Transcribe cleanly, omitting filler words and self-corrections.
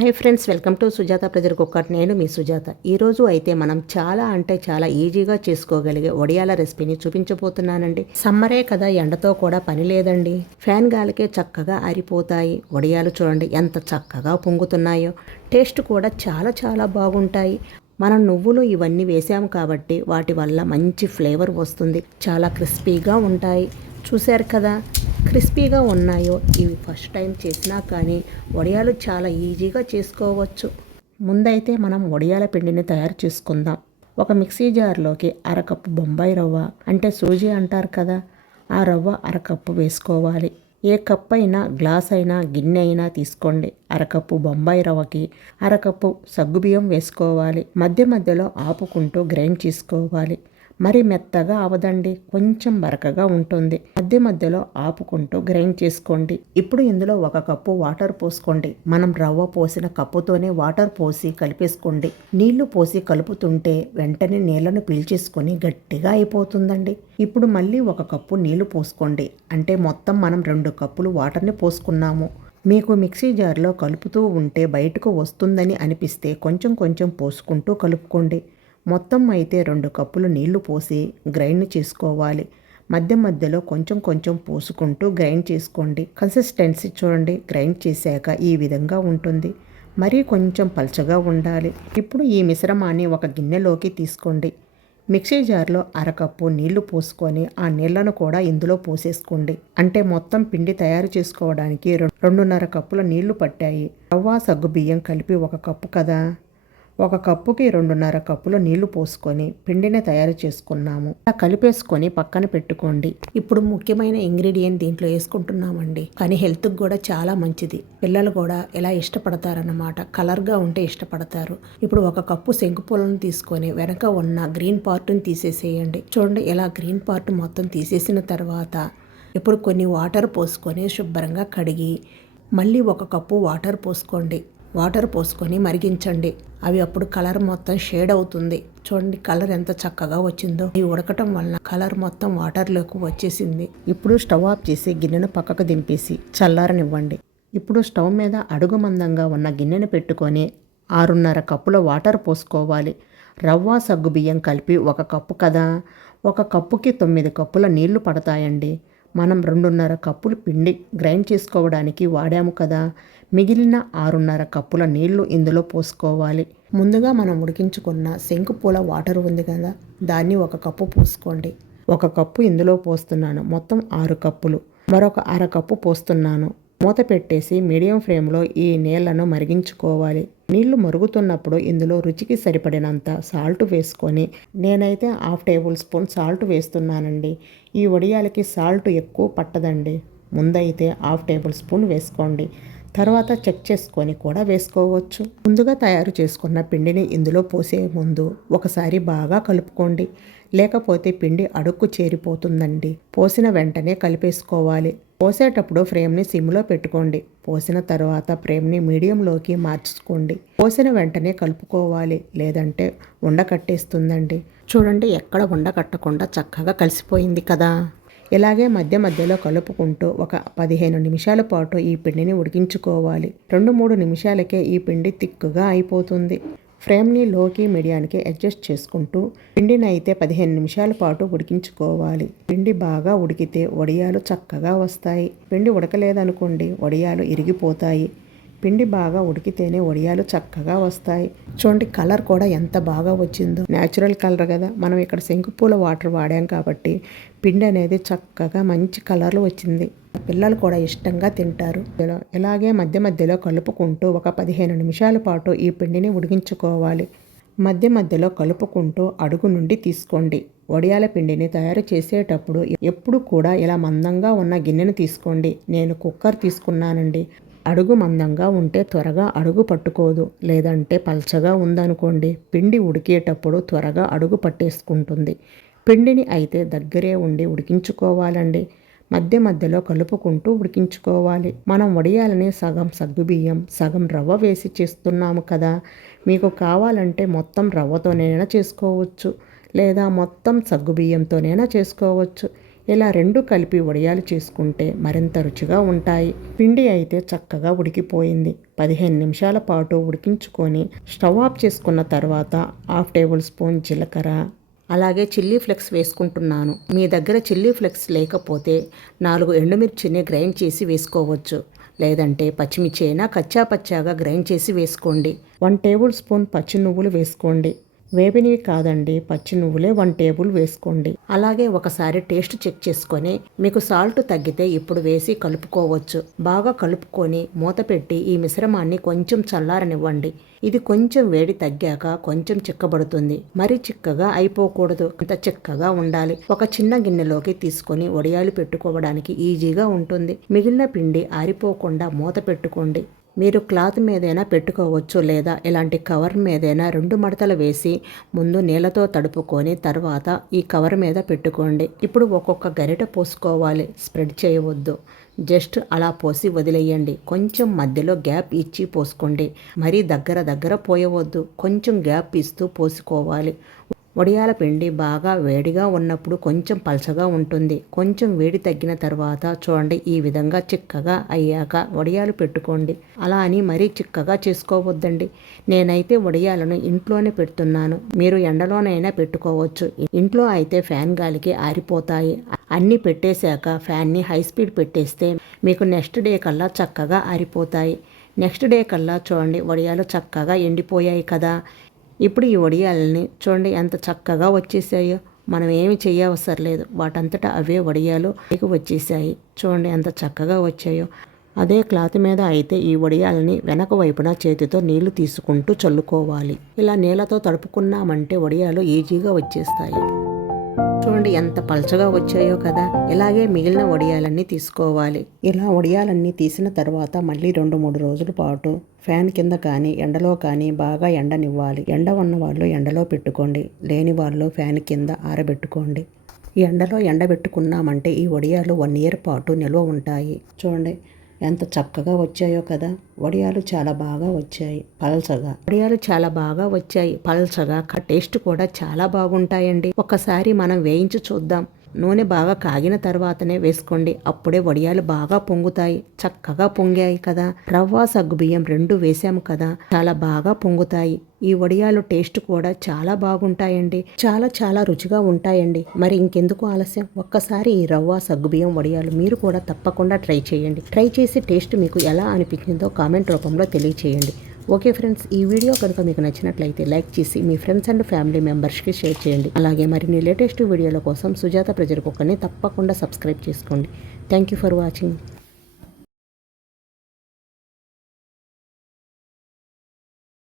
Hi friends, welcome to Sujatha pressure cooker. నేను మీ సుజాత. ఈరోజు అయితే మనం చాలా ఈజీగా చేసుకోగలిగే వడియాల రెసిపీని చూపించబోతున్నానండి. సమ్మరే కదా, ఎండతో కూడా పని లేదండి. ఫ్యాన్ గాలికే చక్కగా ఆరిపోతాయి. వడియాలు చూడండి ఎంత చక్కగా పొంగుతున్నాయో. టేస్ట్ కూడా చాలా బాగుంటాయి. మనం నువ్వులు ఇవన్నీ వేసాము కాబట్టి వాటి వల్ల మంచి ఫ్లేవర్ వస్తుంది. చాలా క్రిస్పీగా ఉంటాయి. చూశారు కదా క్రిస్పీగా ఉన్నాయో. ఇవి ఫస్ట్ టైం చేసినా కానీ వడియాలు చాలా ఈజీగా చేసుకోవచ్చు. ముందైతే మనం వడియాల పిండిని తయారు చేసుకుందాం. ఒక మిక్సీ జార్లోకి అరకప్పు బొంబాయి రవ్వ, అంటే సూజీ అంటారు కదా, ఆ రవ్వ అరకప్పు వేసుకోవాలి. ఏ కప్ అయినా, గ్లాస్ అయినా, గిన్నె అయినా తీసుకోండి. అరకప్పు బొంబాయి రవ్వకి అరకప్పు సగ్గుబియ్యం వేసుకోవాలి. మధ్యలో ఆపుకుంటూ గ్రైండ్ చేసుకోవాలి. మరి మెత్తగా అవదండి, కొంచెం బరకగా ఉంటుంది. మధ్యలో ఆపుకుంటూ గ్రైండ్ చేసుకోండి. ఇప్పుడు ఇందులో 1 కప్పు వాటర్ పోసుకోండి. మనం రవ్వ పోసిన కప్పుతోనే వాటర్ పోసి కలిపేసుకోండి. నీళ్లు పోసి కలుపుతుంటే వెంటనే నీళ్లను పీల్చేసుకొని గట్టిగా అయిపోతుందండి. ఇప్పుడు మళ్ళీ 1 కప్పు నీళ్లు పోసుకోండి. అంటే మొత్తం మనం 2 కప్పులు వాటర్ని పోసుకున్నాము. మీకు మిక్సీ జార్లో కలుపుతూ ఉంటే బయటకు వస్తుందని అనిపిస్తే కొంచెం పోసుకుంటూ కలుపుకోండి. మొత్తం అయితే 2 కప్పులు నీళ్లు పోసి గ్రైండ్ చేసుకోవాలి. మధ్యలో కొంచెం పోసుకుంటూ గ్రైండ్ చేసుకోండి. కన్సిస్టెన్సీ చూడండి, గ్రైండ్ చేశాక ఈ విధంగా ఉంటుంది. మరీ కొంచెం పల్చగా ఉండాలి. ఇప్పుడు ఈ మిశ్రమాన్ని ఒక గిన్నెలోకి తీసుకోండి. మిక్సీ జార్లో అరకప్పు నీళ్లు పోసుకొని ఆ నీళ్లను కూడా ఇందులో పోసేసుకోండి. అంటే మొత్తం పిండి తయారు చేసుకోవడానికి 2.5 కప్పుల నీళ్లు పట్టాయి. రవ్వ సగ్గుబియ్యం కలిపి 1 కప్పు కదా, 1 కప్పుకి 2.5 కప్పుల నీళ్లు పోసుకొని పిండిని తయారు చేసుకున్నాము. ఇలా కలిపేసుకొని పక్కన పెట్టుకోండి. ఇప్పుడు ముఖ్యమైన ఇంగ్రీడియంట్ దీంట్లో వేసుకుంటున్నామండి. కానీ హెల్త్కి కూడా చాలా మంచిది. పిల్లలు కూడా ఇలా ఇష్టపడతారన్నమాట. కలర్గా ఉంటే ఇష్టపడతారు. ఇప్పుడు 1 కప్పు శంకుపూలను తీసుకొని వెనక ఉన్న గ్రీన్ పార్ట్ని తీసేసేయండి. చూడండి, ఇలా గ్రీన్ పార్ట్ మొత్తం తీసేసిన తర్వాత ఇప్పుడు కొన్ని వాటర్ పోసుకొని శుభ్రంగా కడిగి మళ్ళీ 1 కప్పు వాటర్ పోసుకోండి. వాటర్ పోసుకొని మరిగించండి. అవి అప్పుడు కలర్ మొత్తం షేడ్ అవుతుంది. చూడండి కలర్ ఎంత చక్కగా వచ్చిందో. ఇవి ఉడకటం వలన కలర్ మొత్తం వాటర్లోకి వచ్చేసింది. ఇప్పుడు స్టవ్ ఆఫ్ చేసి గిన్నెను పక్కకు దింపేసి చల్లారనివ్వండి. ఇప్పుడు స్టవ్ మీద అడుగు మందంగా ఉన్న గిన్నెను పెట్టుకొని 6.5 కప్పుల వాటర్ పోసుకోవాలి. రవ్వ సగ్గుబియ్యం కలిపి 1 కప్పు కదా, 1 కప్పుకి 9 కప్పుల నీళ్లు పడతాయండి. మనం 2.5 కప్పులు పిండి గ్రైండ్ చేసుకోవడానికి వాడాము కదా, మిగిలిన 6.5 కప్పుల నీళ్లు ఇందులో పోసుకోవాలి. ముందుగా మనం ఉడికించుకున్న శంకుపూల వాటర్ ఉంది కదా, దాన్ని 1 కప్పు పోసుకోండి. 1 కప్పు ఇందులో పోస్తున్నాను. మొత్తం 6 కప్పులు. మరొక అర కప్పు పోస్తున్నాను. మూత పెట్టేసి మీడియం ఫ్లేమ్లో ఈ నీళ్లను మరిగించుకోవాలి. నీళ్లు మరుగుతున్నప్పుడు ఇందులో రుచికి సరిపడినంత సాల్ట్ వేసుకొని, నేనైతే 1/2 టేబుల్ స్పూన్ సాల్ట్ వేస్తున్నానండి. ఈ వడియాలకి సాల్ట్ ఎక్కువ పట్టదండి. ముందైతే 1/2 టేబుల్ స్పూన్ వేసుకోండి. తర్వాత చెక్ చేసుకొని కూడా వేసుకోవచ్చు. ముందుగా తయారు చేసుకున్న పిండిని ఇందులో పోసే ముందు ఒకసారి బాగా కలుపుకోండి. లేకపోతే పిండి అడుక్కు చేరిపోతుందండి. పోసిన వెంటనే కలిపేసుకోవాలి. పోసేటప్పుడు ఫ్రేమ్ని సిమ్లో పెట్టుకోండి. పోసిన తర్వాత ఫ్రేమ్ని మీడియంలోకి మార్చుకోండి. పోసిన వెంటనే కలుపుకోవాలి, లేదంటే ఉండకట్టేస్తుందండి. చూడండి, ఎక్కడ ఉండకట్టకుండా చక్కగా కలిసిపోయింది కదా. ఇలాగే మధ్యలో కలుపుకుంటూ ఒక 15 నిమిషాల పాటు ఈ పిండిని ఉడికించుకోవాలి. 2-3 నిమిషాలకే ఈ పిండి తిక్కుగా అయిపోతుంది. ఫ్రేమ్ని లోకి మీడియానికి అడ్జస్ట్ చేసుకుంటూ పిండిని అయితే 15 నిమిషాల పాటు ఉడికించుకోవాలి. పిండి బాగా ఉడికితే వడియాలు చక్కగా వస్తాయి. పిండి ఉడకలేదనుకోండి, వడియాలు ఇరిగిపోతాయి. పిండి బాగా ఉడికితేనే వడియాలు చక్కగా వస్తాయి. చూడండి కలర్ కూడా ఎంత బాగా వచ్చిందో. న్యాచురల్ కలర్ కదా, మనం ఇక్కడ శంకుపూల వాటర్ వాడాం కాబట్టి పిండి అనేది చక్కగా మంచి కలర్లో వచ్చింది. పిల్లలు కూడా ఇష్టంగా తింటారు. ఇలాగే మధ్యలో కలుపుకుంటూ ఒక 15 నిమిషాల పాటు ఈ పిండిని ఉడికించుకోవాలి. మధ్యలో కలుపుకుంటూ అడుగు నుండి తీసుకోండి. వడియాల పిండిని తయారు చేసేటప్పుడు ఎప్పుడు కూడా ఇలా మందంగా ఉన్న గిన్నెను తీసుకోండి. నేను కుక్కర్ తీసుకున్నానండి. అడుగు మందంగా ఉంటే త్వరగా అడుగు పట్టుకోదు. లేదంటే పల్చగా ఉందనుకోండి, పిండి ఉడికేటప్పుడు త్వరగా అడుగు పట్టేసుకుంటుంది. పిండిని అయితే దగ్గరే ఉండి ఉడికించుకోవాలండి. మధ్యలో కలుపుకుంటూ ఉడికించుకోవాలి. మనం వడియాలని సగం సగ్గుబియ్యం, సగం రవ్వ వేసి చేస్తున్నాము కదా. మీకు కావాలంటే మొత్తం రవ్వతోనైనా చేసుకోవచ్చు, లేదా మొత్తం సగ్గుబియ్యంతోనైనా చేసుకోవచ్చు. ఇలా రెండు కలిపి వడియాలు చేసుకుంటే మరింత రుచిగా ఉంటాయి. పిండి అయితే చక్కగా ఉడికిపోయింది. 15 నిమిషాల పాటు ఉడికించుకొని స్టవ్ ఆఫ్ చేసుకున్న తర్వాత 1/2 టేబుల్ స్పూన్ జీలకర్ర, అలాగే చిల్లీ ఫ్లేక్స్ వేసుకుంటున్నాను. మీ దగ్గర చిల్లీ ఫ్లేక్స్ లేకపోతే 4 ఎండుమిర్చిని గ్రైండ్ చేసి వేసుకోవచ్చు. లేదంటే పచ్చిమిర్చి అయినా కచ్చా పచ్చాగా గ్రైండ్ చేసి వేసుకోండి. 1 టేబుల్ స్పూన్ పచ్చి నువ్వులు వేసుకోండి. వేపినవి కాదండి, పచ్చి నువ్వులే 1 టేబుల్ వేసుకోండి. అలాగే ఒకసారి టేస్ట్ చెక్ చేసుకొని మీకు సాల్ట్ తగ్గితే ఇప్పుడు వేసి కలుపుకోవచ్చు. బాగా కలుపుకొని మూత పెట్టి ఈ మిశ్రమాన్ని కొంచెం చల్లారనివ్వండి. ఇది కొంచెం వేడి తగ్గాక కొంచెం చిక్కబడుతుంది. మరీ చిక్కగా అయిపోకూడదు, అంత చిక్కగా ఉండాలి. ఒక చిన్న గిన్నెలోకి తీసుకొని వడియాలు పెట్టుకోవడానికి ఈజీగా ఉంటుంది. మిగిలిన పిండి ఆరిపోకుండా మూత పెట్టుకోండి. మీరు క్లాత్ మీదైనా పెట్టుకోవచ్చు, లేదా ఇలాంటి కవర్ మీదైనా 2 మడతలు వేసి ముందు నీళ్ళతో తడుపుకొని తర్వాత ఈ కవర్ మీద పెట్టుకోండి. ఇప్పుడు ఒక్కొక్క గరిటె పోసుకోవాలి, స్ప్రెడ్ చేయవద్దు. జస్ట్ అలా పోసి వదిలేయండి. కొంచెం మధ్యలో గ్యాప్ ఇచ్చి పోసుకోండి. మరీ దగ్గర పోయవద్దు, కొంచెం గ్యాప్ ఇస్తూ పోసుకోవాలి. వడియాల పిండి బాగా వేడిగా ఉన్నప్పుడు కొంచెం పలచగా ఉంటుంది. కొంచెం వేడి తగ్గిన తర్వాత చూడండి, ఈ విధంగా చిక్కగా అయ్యాక వడియాలు పెట్టుకోండి. అలా అని మరీ చిక్కగా చేసుకోవద్దండి. నేనైతే వడియాలను ఇంట్లోనే పెడుతున్నాను. మీరు ఎండలోనైనా పెట్టుకోవచ్చు. ఇంట్లో అయితే ఫ్యాన్ గాలికి ఆరిపోతాయి. అన్నీ పెట్టేశాక ఫ్యాన్ని హై స్పీడ్ పెట్టేస్తే మీకు నెక్స్ట్ డే కల్లా చక్కగా ఆరిపోతాయి. నెక్స్ట్ డే కల్లా చూడండి, వడియాలు చక్కగా ఎండిపోయాయి కదా. ఇప్పుడు ఈ వడియాలని చూడండి ఎంత చక్కగా వచ్చేసాయో. మనం ఏమి చేయవసరం లేదు, వాటంతటా అవే వడియాలు వచ్చేసాయి. చూడండి ఎంత చక్కగా వచ్చాయో. అదే క్లాత్ మీద అయితే ఈ వడియాలని వెనక వైపున చేతితో నీళ్లు తీసుకుంటూ చల్లుకోవాలి. ఇలా నీళ్ళతో తడుపుకున్నామంటే వడియాలు ఈజీగా వచ్చేస్తాయి. చూడండి ఎంత పలచగా వచ్చాయో కదా. ఇలాగే మిగిలిన వడియాలన్నీ తీసుకోవాలి. ఇలా వడియాలన్నీ తీసిన తర్వాత మళ్ళీ 2-3 రోజుల పాటు ఫ్యాన్ కింద కానీ ఎండలో కానీ బాగా ఎండనివ్వాలి. ఎండ ఉన్న వాళ్ళు ఎండలో పెట్టుకోండి, లేని వాళ్ళు ఫ్యాన్ కింద ఆరబెట్టుకోండి. ఈ ఎండలో ఎండబెట్టుకున్నామంటే ఈ వడియాలు 1 ఇయర్ పాటు నిల్వ ఉంటాయి. చూడండి ఎంత చక్కగా వచ్చాయో కదా. వడియాలు చాలా బాగా వచ్చాయి పల్చగా. వడియాలు చాలా బాగా వచ్చాయి పల్చగా. టేస్ట్ కూడా చాలా బాగుంటాయండి. ఒకసారి మనం వేయించి చూద్దాం. నూనె బాగా కాగిన తర్వాతనే వేసుకోండి. అప్పుడే వడియాలు బాగా పొంగుతాయి. చక్కగా పొంగాయి కదా. రవ్వ సగ్గుబియ్యం 2 వేసాము కదా, చాలా బాగా పొంగుతాయి. ఈ వడియాలు టేస్ట్ కూడా చాలా బాగుంటాయండి. చాలా రుచిగా ఉంటాయండి. మరి ఇంకెందుకు ఆలస్యం, ఒక్కసారి ఈ రవ్వ సగ్గుబియ్యం వడియాలు మీరు కూడా తప్పకుండా ట్రై చేయండి. ట్రై చేసి టేస్ట్ మీకు ఎలా అనిపించిందో కామెంట్ రూపంలో తెలియచేయండి. ఓకే ఫ్రెండ్స్, ఈ వీడియో కనుక మీకు నచ్చినట్లయితే లైక్ చేసి మీ ఫ్రెండ్స్ అండ్ ఫ్యామిలీ మెంబర్స్కి షేర్ చేయండి. అలాగే మరిన్ని లేటెస్ట్ వీడియోల కోసం సుజాత ప్రెజర్ కుక్కర్ని తప్పకుండా సబ్స్క్రైబ్ చేసుకోండి. Thank you for watching.